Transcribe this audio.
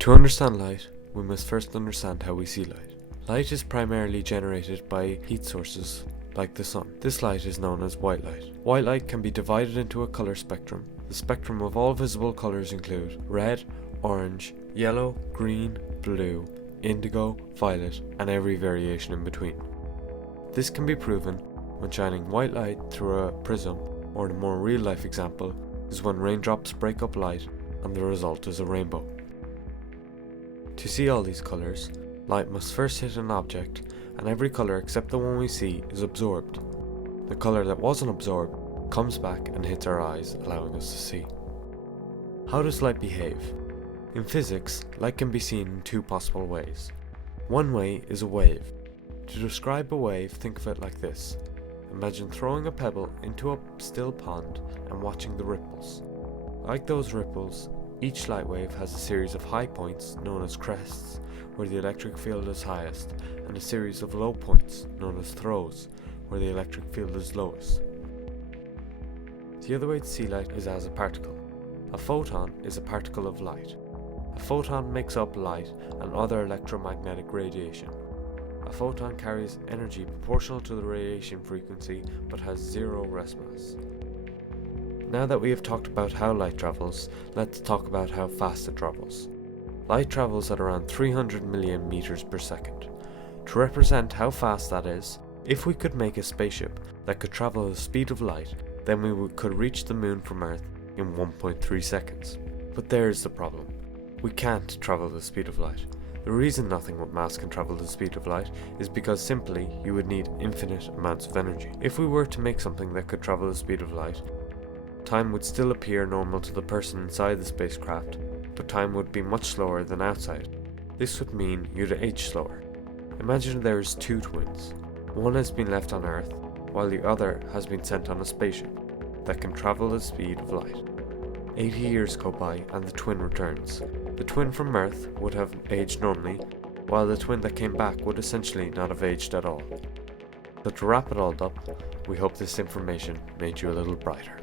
To understand light, we must first understand how we see light. Light is primarily generated by heat sources like the sun. This light is known as white light. White light can be divided into a color spectrum. The spectrum of all visible colors include red, orange, yellow, green, blue, indigo, violet, and every variation in between. This can be proven when shining white light through a prism, or in a more real-life example is when raindrops break up light and the result is a rainbow. To see all these colors, light must first hit an object, and every color except the one we see is absorbed. The color that wasn't absorbed comes back and hits our eyes, allowing us to see. How does light behave? In physics, light can be seen in two possible ways. One way is a wave. To describe a wave, think of it like this. Imagine throwing a pebble into a still pond and watching the ripples. Like those ripples, each light wave has a series of high points known as crests, where the electric field is highest, and a series of low points known as throws, where the electric field is lowest. The other way to see light is as a particle. A photon is a particle of light. A photon makes up light and other electromagnetic radiation. A photon carries energy proportional to the radiation frequency but has zero rest mass. Now that we have talked about how light travels, let's talk about how fast it travels. Light travels at around 300 million meters per second. To represent how fast that is, if we could make a spaceship that could travel at the speed of light, then we could reach the moon from Earth in 1.3 seconds. But there's the problem. We can't travel the speed of light. The reason nothing with mass can travel the speed of light is because simply you would need infinite amounts of energy. If we were to make something that could travel the speed of light, time would still appear normal to the person inside the spacecraft, but time would be much slower than outside. This would mean you'd age slower. Imagine there's two twins. One has been left on Earth, while the other has been sent on a spaceship that can travel the speed of light. 80 years go by and the twin returns. The twin from Earth would have aged normally, while the twin that came back would essentially not have aged at all. So to wrap it all up, we hope this information made you a little brighter.